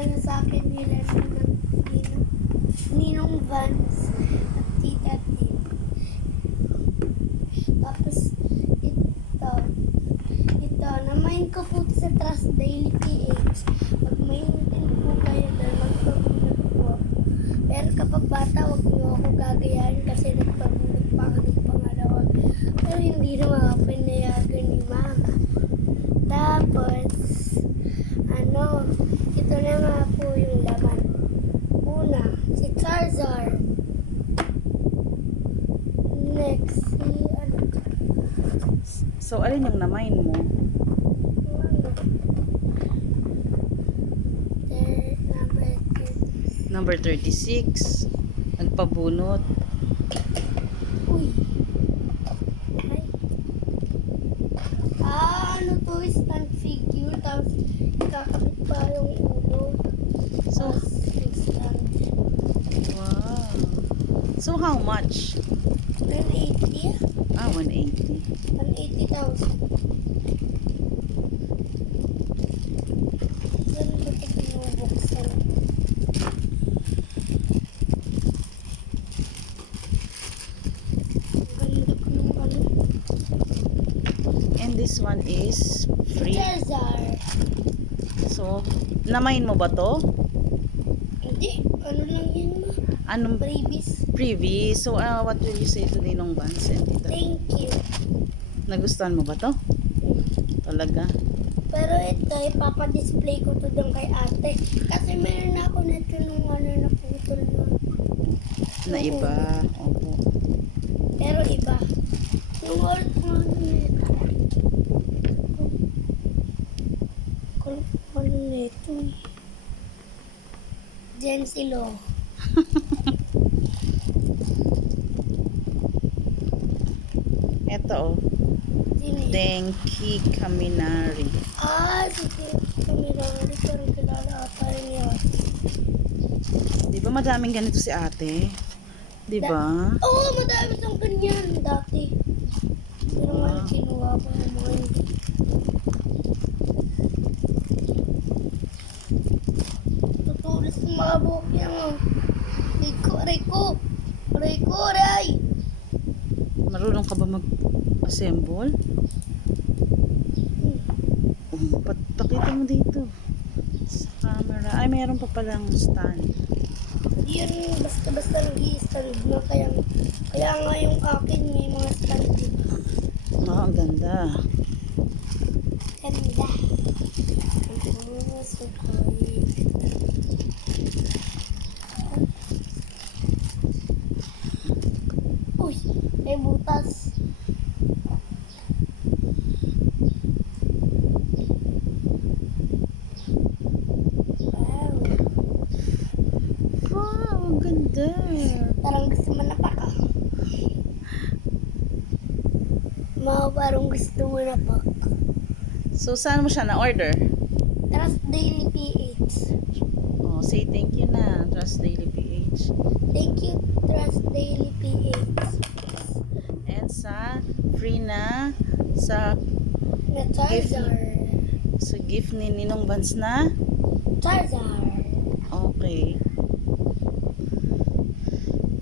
ano sa akin nila Ninong Vance at Tita Tim. Tapos ito, namain ko po sa Trust Daily PH. Pag may din po kayo doon, magpabunod po. Pero kapag bata, huwag niyo ako gagayahin kasi nagpabunod pa ako ng pangalawa. Pero hindi naman ako pinayagan ni Mama. Tapos, ito na nga po yung laman. Una, si Charizard. Next, So, alin yung namain mo? Number 36. Nagpabunot. Uy. Ay. Ano to? Stand figure. Tapos, kakabit pa yung ulo. So, Stand. wow. So, how much? 180? 180. 180,000. Saan ko ito pinubuksan? Ganda ko ng And this one is free. Charizard. So, namain mo ba to? Hindi. Ano lang yun ma? Anong Previous. previous? So, what will you say to Ninong Vance and Tita? Thank you. Nagustuhan mo ba to? Talaga? Pero ito, ipapadisplay ko to doon kay ate. Kasi meron na ako nito nung naputol na. Na iba. Opo. Pero iba. Yung old one nito. Ano nito eh. Gensilo. Ito oh. Sino yun? Denki Kaminari. Sige. Kamirari. Parang kilala ata rin yun. Di ba madaming ganito si ate? Di ba? Oo, madami siyang ganyan dati. Pero nga kinuha ko yung mga hindi. Tutulis ng mga buhok niya mo. Rico! Ray! Marunong ka ba mag-assemble? Pakita mo dito. Sa camera. Ay, mayroon pa palang stand. Hindi yun basta-basta nag-i-stand na. Kaya nga yung akin may mga stand dito. Ang ganda. Ganda. Sukay. Uy, may butas. Wow. Wow, ang ganda. Parang gusto mo na pa ka. Parang gusto mo na pa. So, saan mo siya na-order? Trust Daily PH. Oh, say thank you na. Trust Daily PH. Thank you, Trust Daily PH. And sa free na sa Na Charizard. gift ni Ninong Vance na. Charizard. Okay.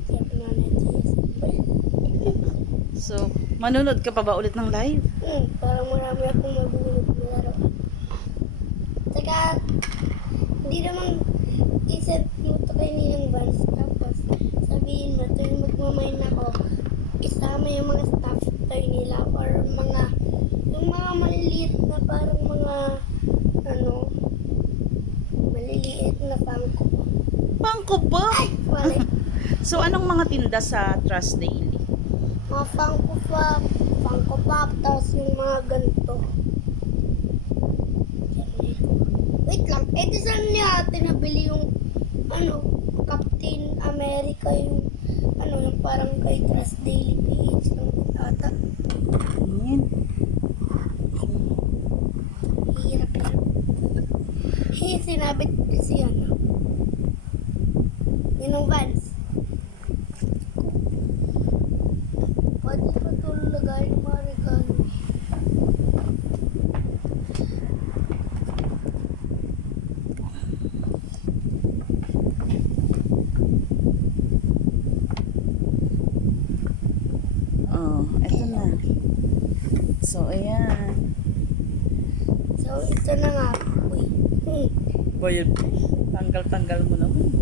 Sabi nga natin. So, manunod ka pa ba ulit ng live? Parang marami akong mabulog na laro. Saka, hindi naman isip mo ito kay Ninong Vance. Tapos, sabihin mo, tuwing magmamain ako, isama yung mga staff toy nila or yung mga maliliit na parang mga, maliliit na Funko. Bangko ba? Ay, mali. So, anong mga tinda sa Trust Daily? Mga Funko Pop, tapos yung mga ganito. Wait lang, di saan niya ate nabili yung, Captain America, yung parang kay Trust Daily PH lang ata. Ayan. Hirap. Sinabit kasi Ninong Vance. Pwede pa ito lagay ng mga regalo. Oh, eto na. So, ayan. So, ito na nga. Uy. Boy, tanggal-tanggal mo naman.